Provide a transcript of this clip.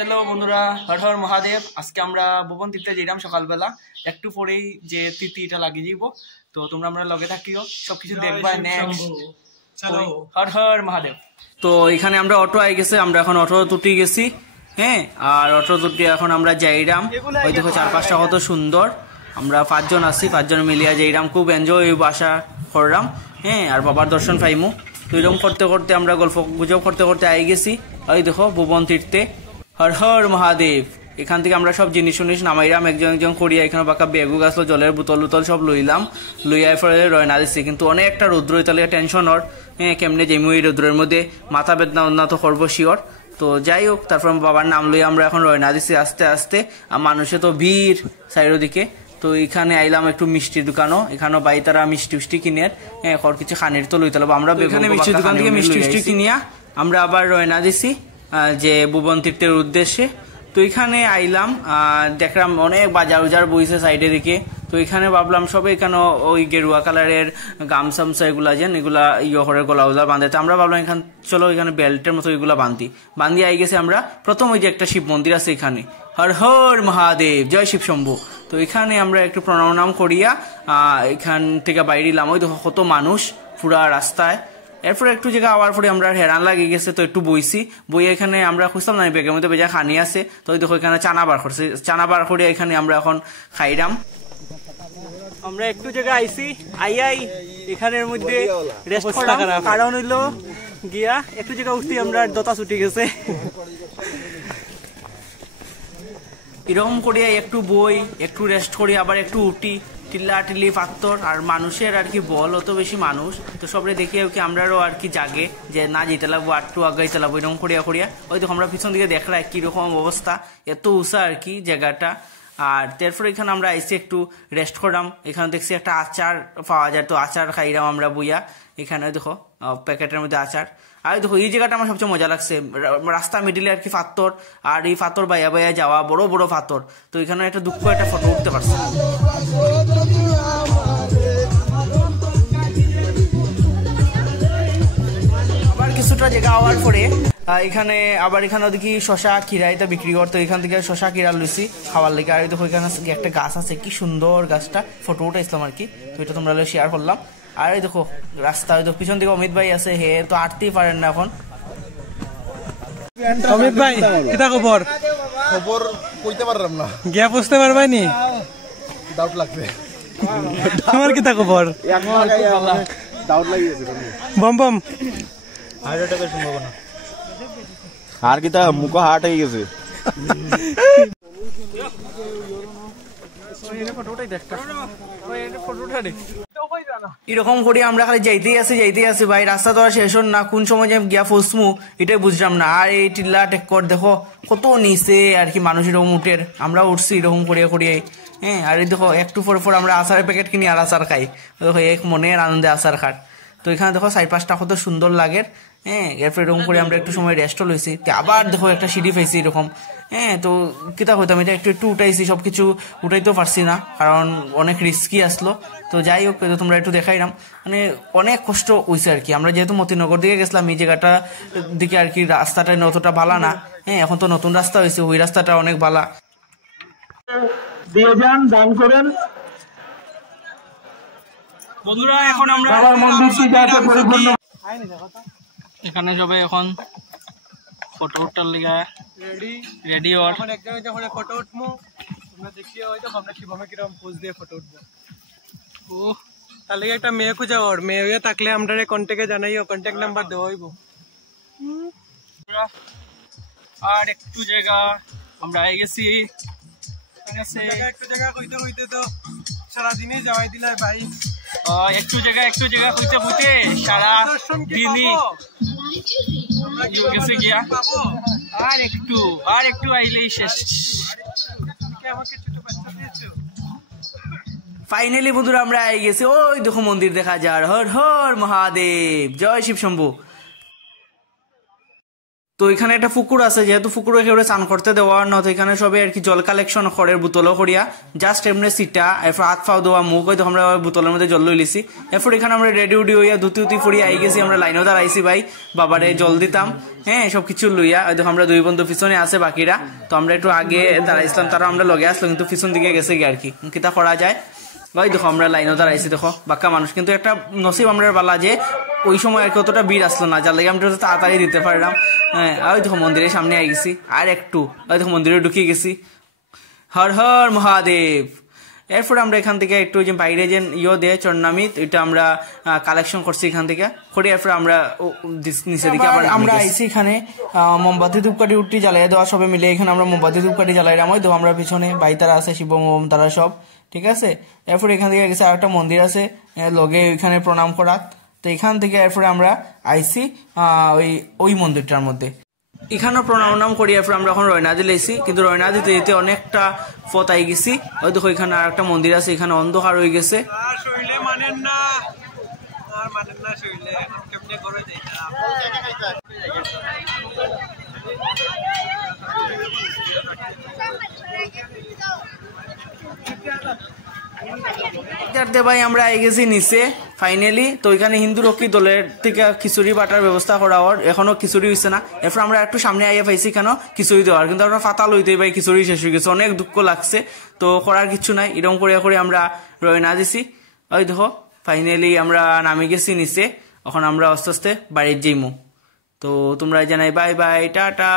Hello বন্ধুরা, হর হর মহাদেব। আজকে আমরা ভুবন তীর্থে যাইলাম সকালবেলা, একটু পরেই যে তিথিটা লাগিয়ে দিব। তো তোমরা আমরা লগে থাকিও, সবকিছু দেখবা। হর হর মহাদেব। তো এখানে আমরা অটো আই গেছে, আমরা এখন অটো তুটি গেছি। হ্যাঁ, আর অটো তুটি এখন আমরা যাইরাম। ওই দেখো চারপাশটা কত সুন্দর। আমরা 5 জন আছি, 5 জন মিলিয়া যাইরাম, খুব এনজয় বাসা করলাম। হ্যাঁ, আর বাবার দর্শন পাইমু। তো এরকম করতে করতে আমরা গল্প গুজব করতে করতে আই গেছি। ওই দেখো ভুবন তীর্থে। হর হর মহাদেব। এখান থেকে আমরা সব জিনিস নামাইলাম, একজন একজন করিয়া। এখানে বাঁকা বেগু গাছ, জলের বোতল সব লইলাম। লইয়ার পরে রয়না দিচ্ছি, কিন্তু অনেকটা রৌদ্র, তাহলে টেনশন ওর। হ্যাঁ, কেমনে যেমু এই রৌদ্রের মধ্যে মাথা বেদনা উন্নত করবো শিওর। তো যাই হোক, তারপর বাবার নাম লই আমরা এখন রয়না দিচ্ছি আস্তে আস্তে। আর মানুষে তো ভিড় চারিদিকে। তো এখানে আইলাম একটু মিষ্টির দোকানও, এখানেও বাই তারা মিষ্টি কিনে এখন কিছু খানির তো লইতে হবে। আমরা এখানে মিষ্টির দোকান থেকে মিষ্টি কিনিয়া আমরা আবার রয়না দিছি যে ভুবন তীর্থের উদ্দেশ্যে। তো এখানে আইলাম, দেখলাম অনেক বাজার উজার বইছে সাইডে দিকে। তো এখানে ভাবলাম সবে এখানে ওই গেরুয়া কালারের গামসামসা এগুলা যেন এগুলা করে গলা উজা বাঁধে। তো আমরা ভাবলাম এখানে চলো এখানে বেল্টের মতো এগুলা বান্ধি আই গেছে আমরা। প্রথম ওই যে একটা শিব মন্দির আছে এখানে, হর হর মহাদেব, জয় শিব শম্ভু। তো এখানে আমরা একটু প্রণাম করিয়া এখান থেকে বাইরে এলাম। ওই দেখো কত মানুষ পুরা রাস্তায়। এরপরে একটু জায়গা আওয়ার পরে আমরা হেরান লাগিয়ে গেছে, তো একটু বইছি। বই এখানে আমরা খুঁজতাম না ব্যাগের মধ্যে বেজা খানি আছে। তো দেখো এখানে চানা বার করছে, চানা বার করে এখানে আমরা এখন খাইরাম। আমরা একটু জায়গা আইছি, আই এখানের মধ্যে রেস্ট করলাম, কারণ হইলো গিয়া একটু জায়গা উঠতে আমরা দতা ছুটি গেছে। এরকম করিয়া একটু বই, একটু রেস্ট করি, আবার একটু উঠি। টিল্লি পাত্তর আর মানুষের আর কি বল, অত বেশি মানুষ। তো সবরে দেখিয়া কি আমরাও আর কি জাগে যে না যেতে লাগবো, আটটু আগাইতে লাগবো, এরকম করিয়া। ওই তো আমরা পিছন দিকে দেখলাম কিরকম অবস্থা, এত উঁচা আর কি জায়গাটা। আর তারপরে এখানে আমরা এসে একটু রেস্ট করলাম। এখানে দেখছি একটা আচার পাওয়া যায়, তো আচার খাইলাম আমরা বইয়া। এখানে দেখো প্যাকেটের মধ্যে আচার। আর দেখো এই জায়গাটা আমার সবচেয়ে মজা লাগছে, রাস্তা মিডিলে আর কি পাথর, আর এই পাথর বাইয়া যাওয়া, বড় বড় পাথর। তো এখানে একটা দুঃখ একটা ফটো উঠতে পারছে। আবার কিছুটা জায়গা হওয়ার পরে এখানে আবার এখানে দেখি শশা খিরা এটা বিক্রি করতো। এখান থেকে শশা খিরা লুইছি খাওয়ার লেগে। আর দেখো এখানে একটা গাছ আছে, কি সুন্দর গাছটা, ফটো উঠাইছিলাম আর কি। তো এটা তোমরা শেয়ার করলাম। আর এই দেখো রাস্তা, ওই পিছন থেকে অমিত ভাই আছে, হে তো আটতেই পারেন না এখন। অমিত ভাই কিতা খবর? খবর কইতে পারলাম না, গিয়া বুঝতে পারবাই নি, ডাউট লাগছে। আমার কিতা খবর? ডাউট লাগিয়েছে বম বম হার্ট অ্যাটাকের সম্ভাবনা। আর কিতা মুখ হার্ট হয়ে গেছে। এরকম করে আমরা খালি যাইতেই আছি ভাই, রাস্তা তো আর শেষ না, কোন সময় যে গিয়া ফসমু এটাই বুঝলাম না। আর এই টিল্লা টেক্কর দেখো কত নিচে আর কি, মানুষ এরকম উঠের, আমরা উঠছি এরকম করিয়ে। হ্যাঁ, আর এই দেখো একটু পর আমরা আচারের প্যাকেট কিনি আর আচার খাই। দেখো এক মনের আনন্দে আচার খাট। তো এখানে দেখো 4-5টা কত সুন্দর লাগে। হ্যাঁ, এরপর এরকম করে আমরা একটু সময় রেস্টও লইছি। আবার দেখো একটা সিঁড়ি পাইছি এরকম। হ্যাঁ, তো কিতা হইতাম, এটা একটু উঠাইছি, সবকিছু উঠাইতেও পারছি না, কারণ অনেক রিস্কি আসলো। তো যাই হোক, তোমরা একটু দেখাইলাম, মানে অনেক কষ্ট হয়েছে আর কি। আমরা যেহেতু মতিনগর দিকে গেছিলাম, এই জায়গাটা দিকে আর কি রাস্তাটা অতটা ভালো না। হ্যাঁ, এখন তো নতুন রাস্তা হয়েছে, ওই রাস্তাটা অনেক ভালো। দিয়ে যান, দান করেন বন্ধুরা। এখন আমরা এখানে সবাই এখন ফটো উঠার লিগা রেডি হওয়ার। এখন একজন যখন ফটো উঠবো, তোমরা দেখিয়ে হয়তো আমরা কিভাবে কিরকম পোজ দিয়ে ফটো উঠবো। ও তার লিগে একটা মেয়ে খুঁজা, ওর মেয়ে হয়ে থাকলে আমরা কন্ট্যাক্টে জানাইও, কন্ট্যাক্ট নাম্বার দেওয়া হইব। আর একটু জায়গা আমরা আই গেছি, একটু জায়গা হইতে তো সারাদিনই যাওয়াই দিলাই ভাই। একটু জায়গা হইতে সারা দিনই গেছে গিয়া। আর একটু আইলেই শেষ। ফাইনালি বন্ধুরা আমরা আই গেছি। ওই দেখো মন্দির দেখা যায়, হর হর মহাদেব, জয় শিব শম্ভু। তো এখানে একটা পুকুর আছে, যেহেতু পুকুরে কেউ চান করতে দেওয়ার না, তো এখানে সবে আর কি জল কালেকশন খড়ের বোতলও করিয়া জাস্ট এমনি সিটা এরপর হাত ফাও দেওয়া মুখ হয়তো আমরা বোতলের মধ্যে জল লইলিছি। এরপর এখানে আমরা রেডি উডি হইয়া ধুতি উতি ফুড়িয়ে আই গেছি, আমরা লাইনও দাঁড়াইছি ভাই, বাবারে জল দিতাম, হ্যাঁ সবকিছু লইয়া। হয়তো আমরা দুই বন্ধু পিছনে আছে বাকিরা, তো আমরা একটু আগে দাঁড়াইছিলাম, তারা আমরা লগে আসলো কিন্তু পিছন দিকে গেছে গিয়ে আর কি কিতা করা যায়। ভাই দেখো আমরা লাইনও দাঁড়াইছি, দেখো বাক্কা মানুষ, কিন্তু একটা নসিব আমরা বালা যে ওই সময় আর কি অতটা ভিড় আসলো না, যার লাগে আমরা তাড়াতাড়ি দিতে পারলাম। হ্যাঁ ওই দেখো মন্দিরের সামনে আই গেছি, আর একটু ওই দেখো মন্দিরে ঢুকিয়ে গেছি। হর হর মহাদেব। এরপর আমরা এখান থেকে একটু যে বাইরে যে দেয় চরনামিত, এটা আমরা কালেকশন করছি এখান থেকে করে, এরপর আমরা নিচে দিকে আবার আমরা আইসি এখানে মোমবাতি ধূপকাঠি উঠটি জ্বালাই দেওয়া সবে মিলে এখানে আমরা মোমবাতি ধূপকাঠি জ্বালাইলাম। ওই তো আমরা পিছনে ভাই তারা আছে, শিব মোম তারা সব ঠিক আছে। এরপর এখান থেকে গেছে আর একটা মন্দির আছে লগে, ওইখানে প্রণাম করা। তো এখান থেকে এরপরে আমরা আইসি ওই মন্দিরটার মধ্যে, এখানেও প্রণাম করি। এরপর আমরা এখন রয়নাদি লেছি, কিন্তু রয়নাদি যেতে অনেকটা পথ আই গেছি। ওই দেখো এখানে আর একটা মন্দির আছে, এখানে অন্ধকার হয়ে গেছে। ভাই আমরা আই গেছি নিচে ফাইনালি। তো ওইখানে হিন্দু রক্ষী দলের থেকে খিচুড়ি বাটার ব্যবস্থা করা হওয়ার, এখনো খিচুড়ি হয়েছে না। এরপর আমরা একটু সামনে আইয়া পাইছি কেন খিচুড়ি দেওয়ার, কিন্তু আমরা ফাতাল হইতে ভাই খিচুড়ি শেষ হয়ে গেছে, অনেক দুঃখ লাগছে। তো করার কিছু নাই, এরকম করে আমরা রয়না দিছি। ওই দেখো ফাইনালি আমরা নামে গেছি নিচে, এখন আমরা আস্তে আস্তে বাড়ির যাইমু। তো তোমরা জানাই বাই বাই টাটা।